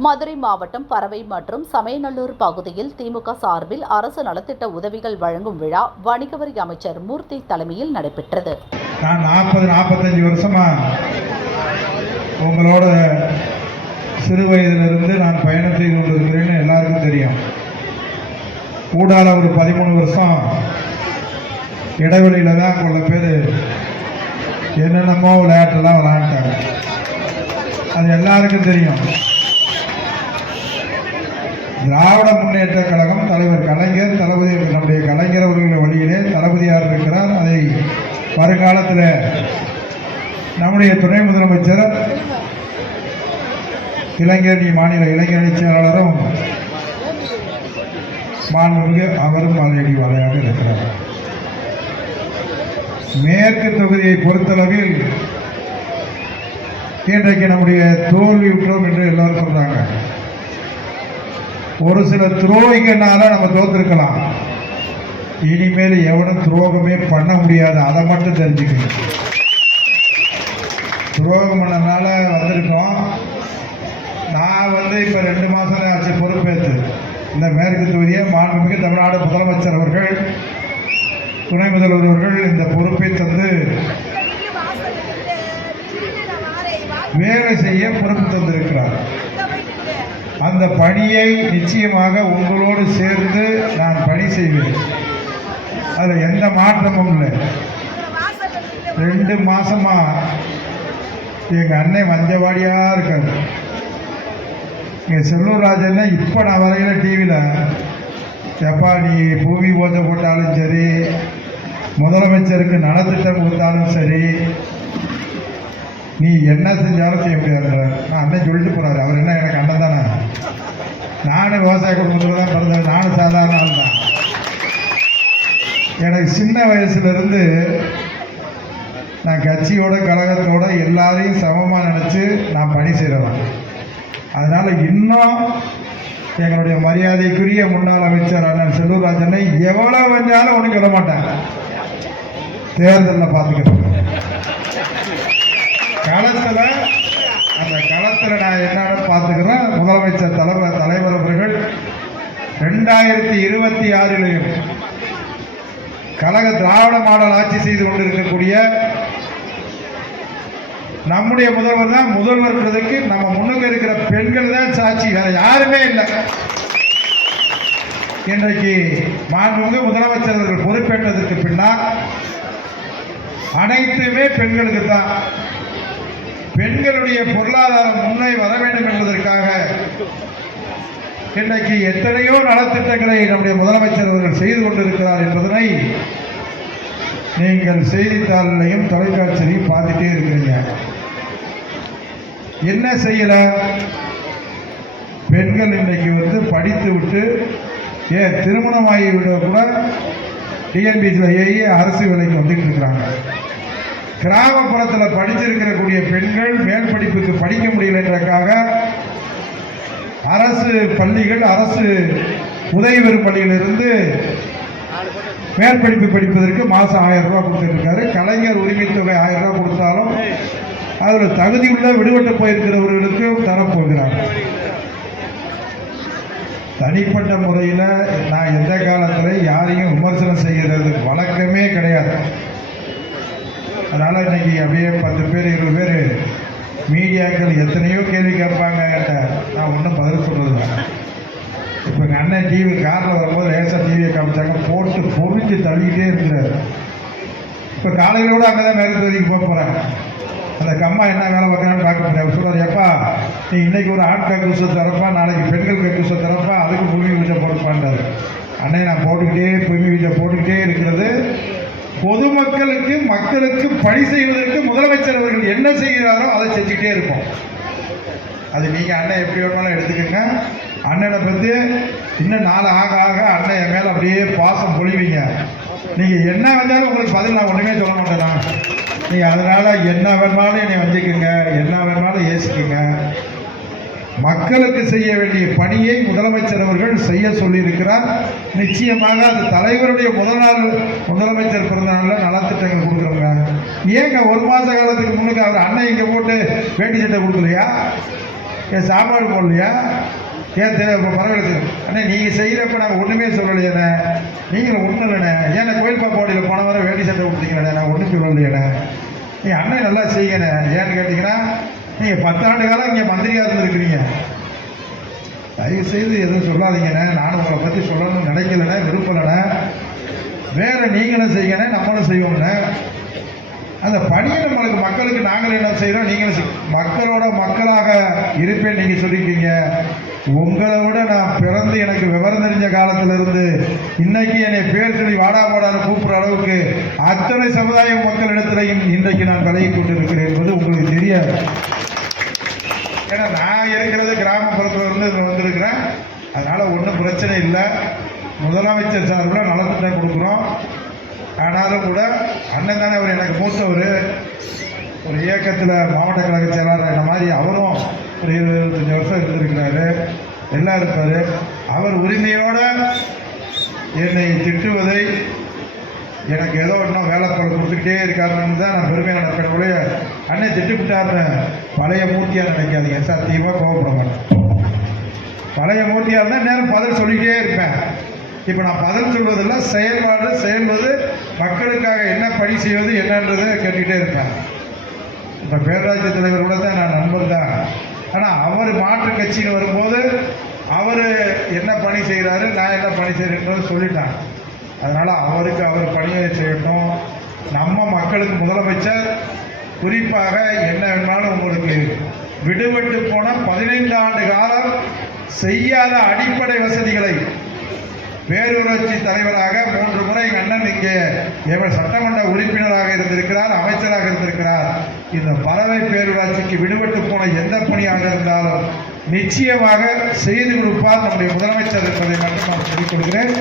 மதுரை மாவட்டம் பரவை மற்றும் சமயநல்லூர் பகுதியில் திமுக சார்பில் அரசு நலத்திட்ட உதவிகள் வழங்கும் விழா வணிக வரி அமைச்சர் மூர்த்தி தலைமையில் நடைபெற்றது. நான் 40-45 வருஷமா உங்களோட சிறு வயதிலிருந்து நான் பயணம் செய்து கொண்டிருக்கிறேன்னு எல்லாருக்கும் தெரியும். கூடால ஒரு 13 வருஷம் இடைவெளியில தான் கொள்ள பேர் என்னென்னமோ விளையாட்டெல்லாம் விளையாண்டாங்க. அது எல்லாருக்கும் தெரியும். திராவிட முன்னேற்ற கழகம் தலைவர் கலைஞர் தளபதி நம்முடைய கலைஞர் அவர்கள் வழியிலே தளபதியார் இருக்கிறார். அதை வருங்காலத்தில் நம்முடைய துணை முதலமைச்சர் இளைஞரணி மாநில இளைஞரணி செயலாளரும் மாண்புமிகு அவரும் ஆல்ரெடி வலையாக இருக்கிறார். மேற்கு தொகுதியை பொறுத்தளவில் இன்றைக்கு நம்முடைய தோல்வியுற்றோம் என்று எல்லாரும் சொல்றாங்க. ஒரு சில துரோகிகனால நம்ம தோத்திருக்கலாம். இனிமேல் எவனும் துரோகமே பண்ண முடியாது. அதை மட்டும் தெரிஞ்சுக்கணும். துரோகம் பண்ணனால வந்திருக்கோம். நான் இப்போ 2 மாதம் ஆச்சு பொறுப்பேற்று. இந்த மேற்கு தொகுதியை மாண்புமிகு தமிழ்நாடு முதலமைச்சர் அவர்கள் துணை முதல்வர் அவர்கள் இந்த பொறுப்பை தந்து வேலை செய்ய பொறுப்பு தந்திருக்கிறார். அந்த பணியை நிச்சயமாக உங்களோடு சேர்ந்து நான் பணி செய்வேன். அதில் எந்த மாற்றமும் இல்லை. 2 மாசமா எங்கள் அண்ணன் மஞ்சவாடியா இருக்காரு. எங்கள் செல்லூர் ராஜன் இப்போ நான் வரையில டிவியில் எப்பா நீ பூமி பூஜை போட்டாலும் சரி, முதலமைச்சருக்கு நலத்திட்டம் கொடுத்தாலும் சரி, நீ என்ன செஞ்சாலும் செய்ய முடியாது. நான் அண்ணன் சொல்லிட்டு போறாரு. அவர் என்ன எனக்கு அண்ணன் தானே. நானும் விவசாய குடும்பத்தில் தான் பிறந்தேன். நானும் சாதாரண ஆள் தான். எனக்கு சின்ன வயசுலேருந்து நான் கட்சியோட கழகத்தோட எல்லாரையும் சமமாக நினச்சி நான் பணி செய்கிறவன். அதனால் இன்னும் எங்களுடைய மரியாதைக்குரிய முன்னாள் அமைச்சர் அண்ணன் செல்லூர் ராஜனை எவ்வளோ வந்தாலும் ஒன்றும் சொல்ல மாட்டேன். தேர்தலில் பார்த்துக்கிட்டு அந்த களத்தில் நான் என்னன்னு பார்த்துக்கிறேன். முதலமைச்சர் தலைவர் அவர்கள் 2026 கழக திராவிட மாடல் ஆட்சி செய்து கொண்டிருக்கக்கூடிய நம்முடைய முதல்வர் தான். முதல்வர்ன்றதுக்கு நம்ம முன்னுக்கு இருக்கிற பெண்கள் தான் சாட்சி, வேற யாருமே இல்லை. இன்றைக்கு மாண்புமிகு முதலமைச்சர் அவர்கள் பொறுப்பேற்றதற்கு பின்னால் அனைத்துமே பெண்களுக்கு தான். பெண்களுடைய பொருளாதாரம் முன்னே வர வேண்டும் என்பதற்காக இன்றைக்கு எத்தனையோ நலத்திட்டங்களை நம்முடைய முதலமைச்சர் அவர்கள் செய்து கொண்டிருக்கிறார் என்பதனை நீங்கள் செய்தித்தாளிலையும் தொலைக்காட்சியிலையும் பார்த்துட்டே இருக்கிறீங்க. என்ன செய்யல? பெண்கள் இன்றைக்கு படித்து விட்டு திருமணமாகி விட கூட டிஎன்பிசியில் அரசு வேலைக்கு வந்துட்டு இருக்கிறாங்க. கிராமப்புறத்தில் படிச்சிருக்கக்கூடிய பெண்கள் மேல் படிப்புக்கு படிக்க முடியலன்றக்காக அரசு பள்ளிகள், அரசு உதவி பெறும் பள்ளியிலிருந்து மேற்படிப்பு படிப்பதற்கு மாதம் 1000 ரூபாய் கொடுத்துருக்காரு. கலைஞர் உரிமை தொகை 1000 ரூபாய் கொடுத்தாலும் அதில் தகுதியுள்ள விடுபட்டு போயிருக்கிறவர்களுக்கு தரப்போகிறார். தனிப்பட்ட முறையில் நான் எந்த காலத்தில் யாரையும் விமர்சனம் செய்கிறது வழக்கமே கிடையாது. அதனால் இன்னைக்கு அப்படியே 10 பேர் 20 பேர் மீடியாக்கள் எத்தனையோ கேள்வி கேட்பாங்க. நான் ஒன்றும் பதில் சொல்றது. இப்போ எங்கள் அண்ணன் டிவி காரில் வரும்போது லேசாக டிவியை காமிச்சாங்க, போட்டு பொறிஞ்சு தள்ளிக்கிட்டே இருக்கிறார். இப்போ காலையிலோடு அங்கே தான் மேற்கு தொகுதிக்கு போக போகிறேன். அந்த கம்மா என்ன வேலை பார்க்குறான்னு பார்க்க முடியாது. சொல்லுவார், எப்பா நீ இன்னைக்கு ஒரு ஆண் கக்கூசை தரப்பா, நாளைக்கு பெண்கள் கக்கூசை தரப்பா, அதுக்கு பூமி பூஜை போட்டுப்பான்றார். அண்ணன் நான் போட்டுக்கிட்டே பூமி பூஜை போட்டுக்கிட்டே இருக்கிறது. பொதுமக்களுக்கு மக்களுக்கு பணி செய்வதற்கு முதலமைச்சர் அவர்கள் என்ன செய்கிறாரோ அதை செஞ்சுக்கிட்டே இருப்போம். அது நீங்கள் அண்ணன் எப்படி வேணாலும் எடுத்துக்கோங்க. அண்ணனை பற்றி இன்னும் நாள் ஆக ஆக அண்ணன் என் மேலே அப்படியே பாசம் பொழிவீங்க. நீங்கள் என்ன வந்தாலும் உங்களுக்கு பதில் நான் ஒன்றுமே சொல்ல மாட்டேன். நீங்கள் அதனால் என்ன வேணாலும் என்னை வஞ்சிக்குங்க, என்ன வேணாலும் ஏசிக்குங்க. மக்களுக்கு செய்ய வேண்டிய பணியை முதலமைச்சர் அவர்கள் செய்ய சொல்லியிருக்கிறார். நிச்சயமாக அது தலைவருடைய முதலமைச்சர் பிறந்த நாளில் நலத்திட்டங்கள் கொடுக்குறோங்க. ஏங்க 1 மாத காலத்துக்கு முன்னுக்கு அவர் அண்ணன் இங்கே போட்டு வேட்டி சட்டை கொடுக்கலையா? ஏன் சாப்பாடு போடலையா? ஏன் பரவாயில்ல அண்ணே நீங்கள் செய்கிறப்ப நாங்கள் ஒன்றுமே சொல்லலையாண்ணே, நீங்களும் ஒன்றும் இல்லைண்ணே. ஏன்னா கோயில் பாப்பாடியில் போன வாரம் வேட்டி சட்டை கொடுத்தீங்களே, நான் ஒன்றும் சொல்லலையாண்ணே. நீங்கள் அண்ணன் நல்லா செய்யுங்கண்ணே. ஏன்னு கேட்டிங்கன்னா நீங்கள் 10 ஆண்டு காலம் இங்கே மந்திரியாக இருந்திருக்கிறீங்க. தயவுசெய்து எதுவும் சொல்லாதீங்கண்ணே. நானும் உங்களை பற்றி சொல்லணும்னு நினைக்கலண்ணே, விருப்பலைண்ணே. வேறு நீங்களும் செய்யுங்கண்ணே, நம்மளும் செய்வோம்ண்ணே. அந்த பணியை நம்மளுக்கு மக்களுக்கு நாங்கள் என்ன செய்கிறோம், நீங்களும் மக்களோட மக்களாக இருப்பேன் நீங்கள் சொல்லியிருக்கீங்க. உங்களை விட நான் பிறந்து எனக்கு விவரம் தெரிஞ்ச காலத்திலிருந்து இன்னைக்கு என்னை பேர் சொல்லி வாடா வாடான்னு கூப்பிட்ற அளவுக்கு அத்தனை சமுதாய மக்களிடத்திலையும் இன்றைக்கு நான் விலகி கொண்டிருக்கிறேன் என்பது உங்களுக்கு தெரியாது. ஏன்னா நான் இருக்கிறது கிராமப்புறத்தில் இருந்து வந்திருக்கிறேன். அதனால் ஒன்றும் பிரச்சனை இல்லை. முதலமைச்சர் சார்பில் நலத்திட்டம் கொடுக்குறோம். ஆனாலும் கூட அண்ணன் தானே, அவர் எனக்கு மூத்தவர், ஒரு இயக்கத்தில் மாவட்ட கழக செயலாளர் இந்த மாதிரி அவரும் ஒரு 25 வருஷம் இருந்திருக்கிறாரு, எல்லாம் இருப்பார். அவர் உரிமையோடு என்னை திட்டுவதை எனக்கு ஏதோ இன்னும் வேலைப்பட கொடுத்துக்கிட்டே இருக்காருன்னு தான் நான் பெருமையாக நினைப்பேன். ஒழிய அண்ணன் திட்டுவிட்டார்னு பழைய மூர்த்தியாக நினைக்காதீங்க. சத்தியமாக கோவப்பட மாட்டேன். பழைய மூர்த்தியாக இருந்தால் நேரம் பதில் சொல்லிக்கிட்டே இருப்பேன். இப்போ நான் பதில் சொல்வதில்லை, செயல்வது மக்களுக்காக என்ன பணி செய்வது என்னன்றதை கேட்டுக்கிட்டே இருப்பேன். இப்போ பேரராஜ்ய தலைவரோட தான் நான் நண்பர் தான். ஆனால் அவர் மாற்று கட்சின்னு வரும்போது அவர் என்ன பணி செய்கிறாரு, நான் என்ன பணி செய்கிறேன்றது சொல்லிட்டாங்க. அதனால் அவருக்கு அவர் பணியை செய்யட்டும். நம்ம மக்களுக்கு முதலமைச்சர் குறிப்பாக என்ன வேணாலும் உங்களுக்கு விடுபட்டு போன 15 ஆண்டு காலம் செய்யாத அடிப்படை வசதிகளை பேரூராட்சி தலைவராக 3 முறை எங்கள் அண்ணன் இங்கே சட்டமன்ற உறுப்பினராக இருந்திருக்கிறார், அமைச்சராக இருந்திருக்கிறார். இந்த பறவை பேரூராட்சிக்கு விடுபட்டு போன எந்த பணியாக இருந்தாலும் நிச்சயமாக செய்து கொடுப்பார் நம்முடைய முதலமைச்சர் என்பதை மட்டும் நான் சொல்லிக் கொடுக்கிறேன்.